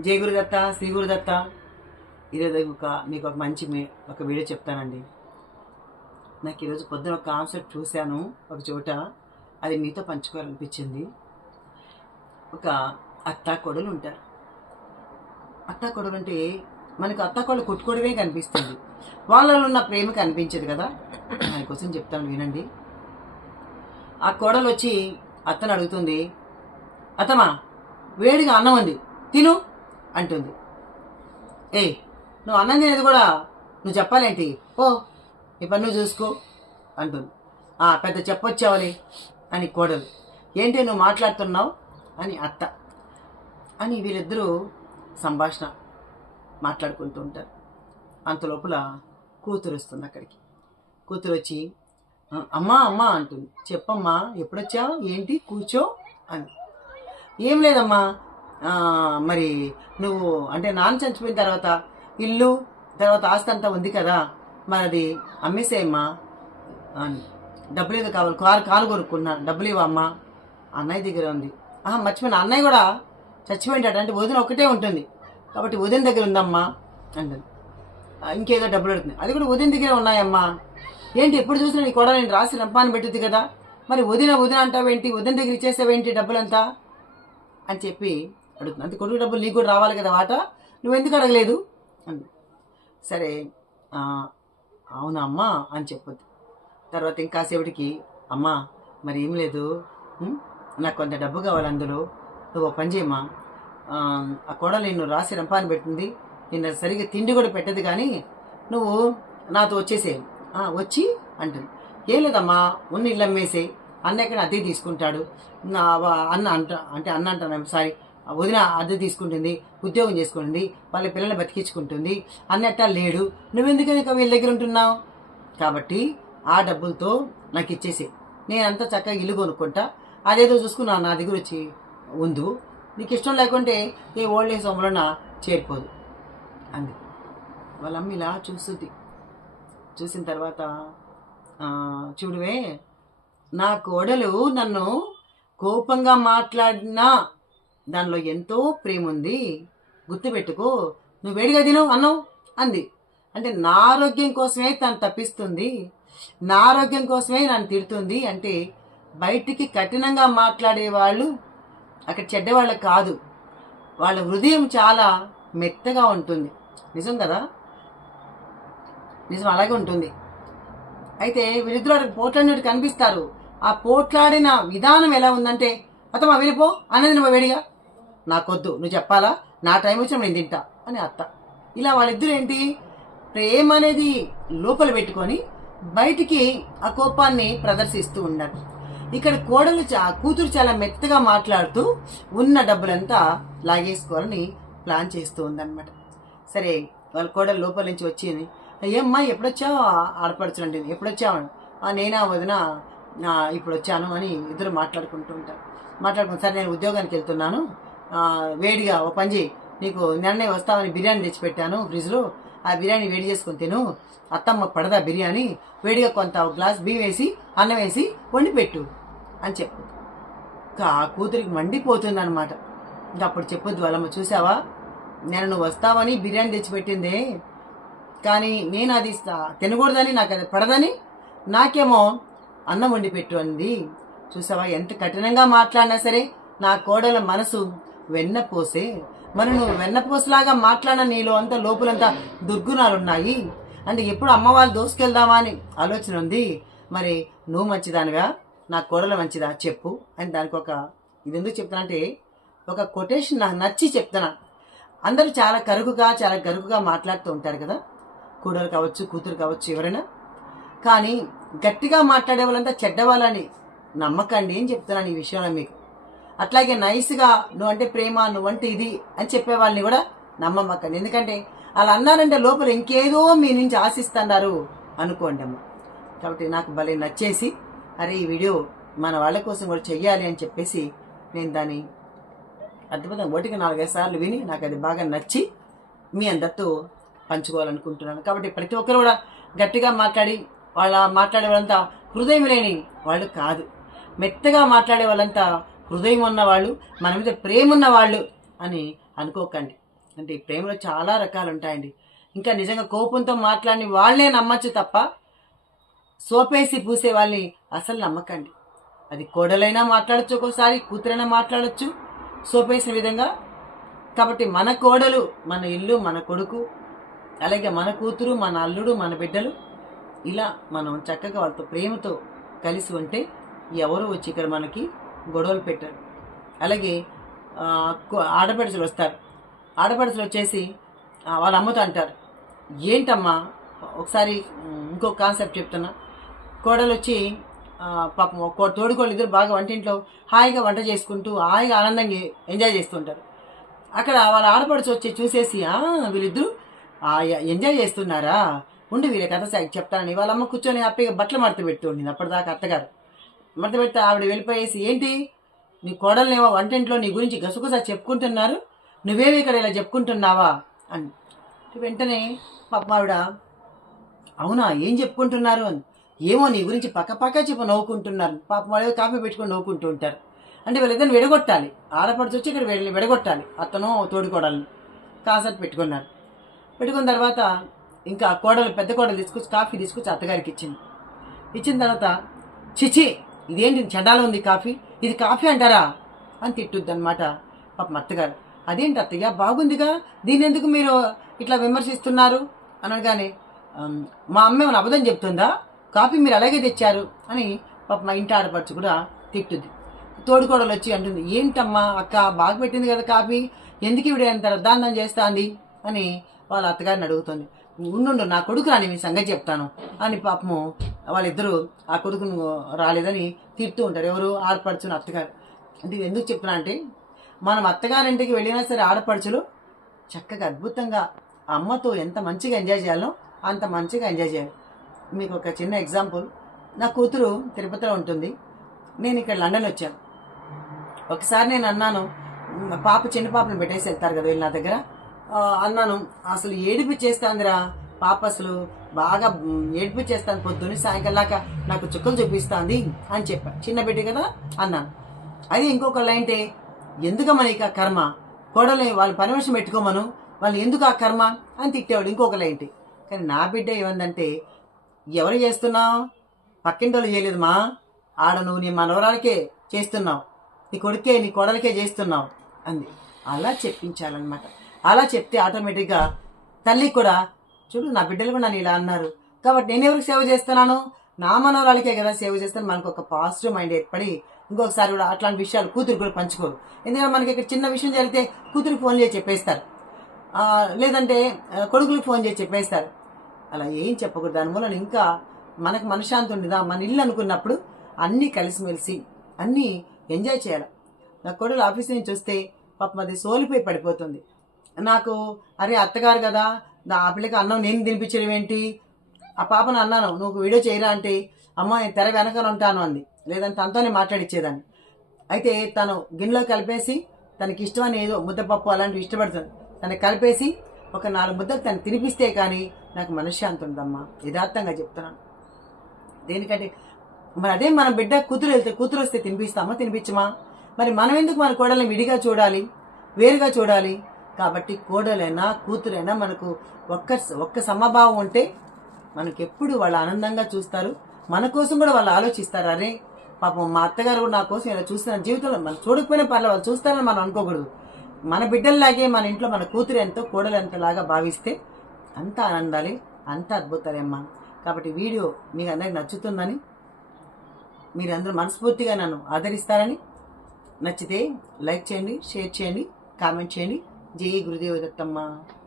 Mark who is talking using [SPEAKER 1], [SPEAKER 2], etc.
[SPEAKER 1] జయ గురుదత్త శ్రీ గురుదత్త ఈరోజు ఒక మీకు ఒక మంచి ఒక వీడియో చెప్తానండి. నాకు ఈరోజు పొద్దున ఒక కాన్సెప్ట్ చూశాను ఒక చోట. అది మీతో పంచుకోవాలనిపించింది. ఒక అత్త కొడలు ఉంటారు. అత్త కొడలు అంటే మనకు అత్త కొడలు కొట్టుకోవడమే కనిపిస్తుంది. వాళ్ళలో ఉన్న ప్రేమ కనిపించదు కదా? దానికోసం చెప్తాను వినండి. ఆ కోడలు వచ్చి అత్తను అడుగుతుంది అత్తమా వేడిగా అన్నం ఉంది. తిను. అంటుంది. ఏయ్ నువ్వు అన్నం తినేది కూడా నువ్వు చెప్పాలేంటి? ఓ ఈ పన్ను నువ్వు చూసుకో అంటుంది. ఆ పెద్ద చెప్పొచ్చావని అని కోడలు. ఏంటి నువ్వు మాట్లాడుతున్నావు? అని అత్త. అని వీళ్ళిద్దరూ సంభాషణ మాట్లాడుకుంటూ ఉంటారు. అంత లోపల కూతురు వస్తుంది అక్కడికి. కూతురు వచ్చి అమ్మా అమ్మా అంటుంది. చెప్పమ్మా ఎప్పుడొచ్చావు? ఏంటి? కూర్చో అని. ఏం లేదమ్మా మరి నువ్వు అంటే నాన్న చనిపోయిన తర్వాత ఇల్లు తర్వాత ఆస్తి అంతా ఉంది కదా మరి అది అమ్మేసేయమ్మా అని డబ్బులు ఏదో కావాలి. కారు కారు కొనుక్కున్నాను డబ్బులు ఇవ్వమ్మా అన్నయ్య దగ్గర ఉంది. ఆహా మర్చిపోయిన. అన్నయ్య కూడా చచ్చిపోయింటాడు. అంటే వదిన ఒకటే ఉంటుంది. కాబట్టి ఉదయం దగ్గర ఉందమ్మా అంటుంది ఇంకేదో డబ్బులు అడుగుతుంది అది కూడా ఉదయం దగ్గర ఉన్నాయమ్మా. ఏంటి ఎప్పుడు చూసినా నీ కూడా నేను రాసి రంపాన్ని పెట్టుద్ది కదా? మరి వదిన వదిన అంటావేంటి? వదిన దగ్గర ఇచ్చేసావేంటి డబ్బులంతా? అని చెప్పి అడుగుతుంది అంటే కొడుకు డబ్బులు నీకు కూడా రావాలి కదా వాట? నువ్వు ఎందుకు అడగలేదు? అంది. సరే అవునా అమ్మా అని చెప్పొద్దు. తర్వాత ఇంకాసేపటికి అమ్మా మరి ఏం లేదు. నాకు కొంత డబ్బు కావాలి అందులో. నువ్వు పని చేయమ్మా. ఆ, ఆ కోడలు నిన్ను రాసి రంపాన్ని పెట్టింది. నిన్న సరిగ్గా తిండి కూడా పెట్టదు కానీ నువ్వు నాతో వచ్చేసేయి. వచ్చి అంటుంది. ఏం లేదమ్మా ఉన్న ఇల్లు అమ్మేసే అన్న ఎక్కడ అదే తీసుకుంటాడు. నా అన్న అంట అంటే అన్న అంటాను సారీ వదిన అద్దె తీసుకుంటుంది ఉద్యోగం చేసుకుంటుంది వాళ్ళ పిల్లల్ని బతికించుకుంటుంది. అన్నట్ట లేడు. నువ్వెందుకని ఇక వీళ్ళ దగ్గర ఉంటున్నావు? కాబట్టి ఆ డబ్బులతో నాకు ఇచ్చేసి నేనంతా చక్కగా ఇల్లు కొనుక్కుంటా. అదేదో చూసుకున్నా నా దగ్గర వచ్చి ఉందు. నీకు ఇష్టం లేకుంటే ఈ ఓల్డ్ ఏజ్ హోమ్లో చేరిపోదు. అంది. వాళ్ళ అమ్మ ఇలా చూస్తుంది. చూసిన తర్వాత చూడువే నా కోడలు నన్ను కోపంగా మాట్లాడినా దానిలో ఎంతో ప్రేమ ఉంది గుర్తుపెట్టుకో నువ్వు వేడిగా తిను అన్నావు అంది. అంటే నా ఆరోగ్యం కోసమే తను తప్పిస్తుంది. నా ఆరోగ్యం కోసమే నన్ను తిడుతుంది. అంటే బయటికి కఠినంగా మాట్లాడే వాళ్ళు అక్కడ చెడ్డవాళ్ళకి కాదు. వాళ్ళ హృదయం చాలా మెత్తగా ఉంటుంది. నిజం కదా? నిజం అలాగే ఉంటుంది. అయితే వీరిద్దరు అక్కడ పోట్లాడినట్టు కనిపిస్తారు. ఆ పోట్లాడిన విధానం ఎలా ఉందంటే అతమా వెళ్ళిపో. అన్నది నువ్వు వేడిగా నాకొద్దు నువ్వు చెప్పాలా? నా టైం వచ్చిన నేను తింటా అని అత్త. ఇలా వాళ్ళిద్దరు ఏంటి ప్రేమ అనేది లోపల పెట్టుకొని బయటికి ఆ కోపాన్ని ప్రదర్శిస్తూ ఉన్నారు ఇక్కడ కోడలు చా- కూతురు చాలా మెత్తగా మాట్లాడుతూ ఉన్న డబ్బులంతా లాగేసుకోవాలని ప్లాన్ చేస్తూ ఉందన్నమాట. సరే వాళ్ళ కోడలు లోపల నుంచి వచ్చింది. ఏమ్మా ఎప్పుడొచ్చావు? ఆడపడుచునండి ఎప్పుడొచ్చావు? "ఆ, నేనా వదిన? ఇప్పుడు వచ్చాను అని ఇద్దరు మాట్లాడుకుంటూ ఉంటారు. మాట్లాడుకుంటారు సరే నేను ఉద్యోగానికి వెళ్తున్నాను. వేడిగా ఓ పని చేయి. నీకు నిన్నే వస్తామని బిర్యానీ తెచ్చిపెట్టాను ఫ్రిడ్జ్లో. ఆ బిర్యానీ వేడి చేసుకుని తిను. అత్తమ్మ పడదా బిర్యానీ? వేడిగా కొంత ఒక గ్లాస్ బియ్యం వేసి అన్నం వేసి వండి పెట్టు అని చెప్పు. ఇంకా ఆ కూతురికి మండిపోతుంది అనమాట ఇంకా అప్పుడు చెప్పొద్దు వాళ్ళమ్మ చూసావా? నేను నువ్వు వస్తావని బిర్యానీ తెచ్చిపెట్టిందే. కానీ నేను అది తినకూడదని నాకు అది పడదని? నాకేమో అన్నం వండి పెట్టు అంది. చూసావా? ఎంత కఠినంగా మాట్లాడినా సరే నా కోడల మనసు వెన్నపోసే మరి నువ్వు వెన్నపోసలాగా మాట్లాడిన నీలో అంతా లోపలంతా దుర్గుణాలు ఉన్నాయి అంటే ఎప్పుడు అమ్మ దోసుకెళ్దామా అని ఆలోచన ఉంది. మరి నువ్వు మంచిదానివా? నా కోడలు మంచిదా? చెప్పు. అని దానికి ఒక ఇది ఎందుకు చెప్తున్నా అంటే ఒక కొటేషన్ నాకు నచ్చి చెప్తాను అందరూ చాలా కరుకుగా చాలా గరుకుగా మాట్లాడుతూ ఉంటారు కదా. కూడలు కావచ్చు కూతురు కావచ్చు ఎవరైనా. కానీ గట్టిగా మాట్లాడే వాళ్ళంతా చెడ్డవాళ్ళని నమ్మకండి అని చెప్తున్నాను ఈ విషయంలో మీకు. అట్లాగే నైస్గా నువ్వు అంటే ప్రేమ నువ్వంటే ఇది అని చెప్పే వాళ్ళని కూడా నమ్మమ్మకండి ఎందుకంటే అలా అన్నారంటే లోపల ఇంకేదో మీ నుంచి ఆశిస్తున్నారు అనుకోండి అమ్మ. కాబట్టి నాకు భలే నచ్చేసి అరే ఈ వీడియో మన వాళ్ళ కోసం కూడా చెయ్యాలి అని చెప్పేసి నేను దాన్ని అద్భుతం ఒకటికి నాలుగైదు సార్లు విని నాకు అది బాగా నచ్చి మీ అందరితో పంచుకోవాలనుకుంటున్నాను. కాబట్టి ప్రతి ఒక్కరు కూడా గట్టిగా మాట్లాడి వాళ్ళ మాట్లాడే వాళ్ళంతా హృదయం లేని వాళ్ళు కాదు. మెత్తగా మాట్లాడే వాళ్ళంతా హృదయం ఉన్నవాళ్ళు మన మీద ప్రేమ ఉన్నవాళ్ళు అని అనుకోకండి. అంటే ఈ ప్రేమలో చాలా రకాలు ఉంటాయండి ఇంకా నిజంగా కోపంతో మాట్లాడిన వాళ్ళే నమ్మచ్చు తప్ప సోపేసి పూసే వాళ్ళని అసలు నమ్మకండి. అది కోడలైనా మాట్లాడచ్చు ఒక్కోసారి కూతురైనా మాట్లాడచ్చు సోపేసిన విధంగా. కాబట్టి మన కోడలు మన ఇల్లు మన కొడుకు అలాగే మన కూతురు మన అల్లుడు మన బిడ్డలు ఇలా మనం చక్కగా వాళ్ళతో ప్రేమతో కలిసి ఉంటే ఎవరు వచ్చి ఇక్కడ మనకి గొడవలు పెట్టారు. అలాగే ఆడపడుచులు వస్తారు. ఆడపడుచులు వచ్చేసి వాళ్ళ అమ్మతో అంటారు ఏంటమ్మా ఒకసారి ఇంకో కాన్సెప్ట్ చెప్తున్నా. కోడలు వచ్చి పాపం ఒక తోడుకోళ్ళు ఇద్దరు బాగా వంటింట్లో హాయిగా వంట చేసుకుంటూ హాయిగా ఆనందంగా ఎంజాయ్ చేస్తుంటారు. అక్కడ వాళ్ళ ఆడపడుచు వచ్చి చూసేసి "ఆ, వీళ్ళిద్దరు ఎంజాయ్ చేస్తున్నారా? ఉండి వీళ్ళ కథ చెప్తానని. వాళ్ళమ్మ కూర్చొని హ్యాపీగా బట్టలు మడత పెడుతుండింది అప్పటిదాకా అత్తగారు. మడత ఆవిడ వెళ్ళిపోయేసి ఏంటి? నీ కోడలనేమో వంటింట్లో నీ గురించి గసుగుస చెప్పుకుంటున్నారు. నువ్వేమి ఇక్కడ ఇలా చెప్పుకుంటున్నావా? అని. వెంటనే పాప ఆవిడ అవునా ఏం చెప్పుకుంటున్నారు? అని. ఏమో నీ గురించి పక్క పక్క చెప్పు నవ్వుకుంటున్నారు. పాప వాళ్ళు కాఫీ పెట్టుకొని నవ్వుకుంటూ ఉంటారు. అంటే వీళ్ళిద్దరిని విడగొట్టాలి. ఆడపడుచు వచ్చి ఇక్కడ విడగొట్టాలి అతను తోడుకోడల్ని కాసట్ పెట్టుకున్నారు. పెట్టుకున్న తర్వాత ఇంకా కోడలు పెద్ద కోడలు తీసుకొచ్చి కాఫీ తీసుకొచ్చి అత్తగారికి ఇచ్చింది. ఇచ్చిన తర్వాత చిచి ఇదేంటి? చెడ్డాలో ఉంది కాఫీ? ఇది కాఫీ అంటారా? అని తిట్టుద్ది అనమాట పాప అత్తగారు. అదేంటి అత్తయ్య? బాగుందిగా? దీని ఎందుకు మీరు ఇట్లా విమర్శిస్తున్నారు? అనగానే మా అమ్మ ఏమైనా అబద్ధం చెప్తుందా? కాఫీ మీరు అలాగే తెచ్చారు అని పాప మా ఇంటి ఆడపడుచు కూడా తిట్టుద్ది. తోడుకోడలు వచ్చి అంటుంది ఏంటమ్మా? అక్క బాగా పెట్టింది కదా కాఫీ. ఎందుకు ఇవిడే అంత రద్దాంతం చేస్తాంది? అని వాళ్ళ అత్తగారిని అడుగుతుంది. ఉండు నా కొడుకు రాని మీ సంగతి చెప్తాను అని పాపము వాళ్ళిద్దరూ ఆ కొడుకును రాలేదని తిడుతూ ఉంటారు. ఎవరు ఆడపడుచుని అత్తగారు. అంటే ఇది ఎందుకు చెప్తున్నా అంటే మనం అత్తగారింటికి వెళ్ళినా సరే ఆడపడుచులు చక్కగా అద్భుతంగా అమ్మతో ఎంత మంచిగా ఎంజాయ్ చేయాలో అంత మంచిగా ఎంజాయ్ చేయాలి. మీకు ఒక చిన్న ఎగ్జాంపుల్ నా కూతురు తిరుపతిలో ఉంటుంది. నేను ఇక్కడ లండన్ వచ్చాను. ఒకసారి నేను అన్నాను పాప చిన్న పాపను పెట్టేసి వెళ్తారు కదా వీళ్ళు నా దగ్గర. అన్నాను అసలు ఏడిపి చేస్తాందిరా? పాప అసలు బాగా మ్, చేస్తాను పొద్దున్నే పొద్దున్న సాయంకాలాక నాకు చుక్కలు చూపిస్తుంది అని చెప్పాను చిన్న బిడ్డ కదా? అన్నాను. అది ఇంకొక లైంటే ఎందుకమ్మ నీకు ఆ కర్మ? కోడలే వాళ్ళు పర్మిషన్ పెట్టుకోమను? వాళ్ళు ఎందుకు ఆ కర్మ? అని తిట్టేవాడు ఇంకొక ఏంటి కానీ నా బిడ్డ ఏమందంటే ఎవరు చేస్తున్నావు? పక్కింటోళ్ళు చేయలేదు మా ఆడ నువ్వు నీ మనవరాలకే చేస్తున్నావు. నీ కొడుకే నీ కోడలకే చేస్తున్నావు. అంది. అలా చెప్పించాలన్నమాట. అలా చెప్తే ఆటోమేటిక్గా తల్లి కూడా చూడు నా బిడ్డలు కూడా నన్ను ఇలా అన్నారు. కాబట్టి నేను ఎవరికి సేవ చేస్తున్నాను? నా మనవరాలకే కదా సేవ చేస్తాను మనకు ఒక పాజిటివ్ మైండ్ ఏర్పడి ఇంకొకసారి కూడా అట్లాంటి విషయాలు కూతురు కూడా పంచుకోరు. ఎందుకంటే మనకి ఇక్కడ చిన్న విషయం జరిగితే కూతురు ఫోన్ చేసి చెప్పేస్తారు. లేదంటే కొడుకులు ఫోన్ చేసి చెప్పేస్తారు. అలా ఏం చెప్పకూడదు. దాని మూలన ఇంకా మనకు మనశ్శాంతి ఉండదా మన ఇల్లు అనుకున్నప్పుడు అన్నీ కలిసిమెలిసి అన్నీ ఎంజాయ్ చేయాలి. నా కొడుకు ఆఫీస్ నుంచి వస్తే పాపం అది సోలిపోయి పడిపోతుంది. నాకు అరే అత్తగారు కదా ఆ పిల్లకి అన్నం నేను తినిపించడం ఏంటి? ఆ పాపను అన్నాను నువ్వు వీడియో చేయరా? అంటే అమ్మ నేను తెర వెనకాల ఉంటాను అంది. లేదంటే తనతోనే మాట్లాడిచ్చేదాన్ని. అయితే తను గిన్నెలో కలిపేసి తనకి ఇష్టమని ఏదో ముద్దపప్పు అలాంటివి ఇష్టపడుతుంది తనకి కలిపేసి ఒక నాలుగు ముద్దలు తను తినిపిస్తే కానీ నాకు మనశ్శాంతి ఉందమ్మా యథార్థంగా చెప్తున్నాను. దేనికంటే మరి అదే మన బిడ్డ కూతురు వెళ్తే కూతురు వస్తే తినిపిస్తామా తినిపించమా? మరి మనం ఎందుకు మన కోడల్ని విడిగా చూడాలి వేరుగా చూడాలి? కాబట్టి కోడలైనా కూతురైనా మనకు ఒక్క ఒక్క సమభావం ఉంటే మనకు ఎప్పుడు వాళ్ళు ఆనందంగా చూస్తారు. మన కోసం కూడా వాళ్ళు ఆలోచిస్తారు. అరే పాపం మా అత్తగారు కూడా నా కోసం ఇలా చూస్తున్నారు. జీవితంలో మనం చూడకపోయినా పర్లేదు వాళ్ళు చూస్తారని మనం అనుకోకూడదు. మన బిడ్డల్లాగే మన ఇంట్లో మన కూతురు ఎంతో కోడలు ఎంతలాగా భావిస్తే అంత ఆనందాలే అంత అద్భుతాలేమ్మా కాబట్టి వీడియో మీకు అందరికి నచ్చుతుందని మీరందరూ మనస్ఫూర్తిగా నన్ను ఆదరిస్తారని నచ్చితే లైక్ చేయండి షేర్ చేయండి కామెంట్ చేయండి. జై గురుదేవ దత్తమ్మ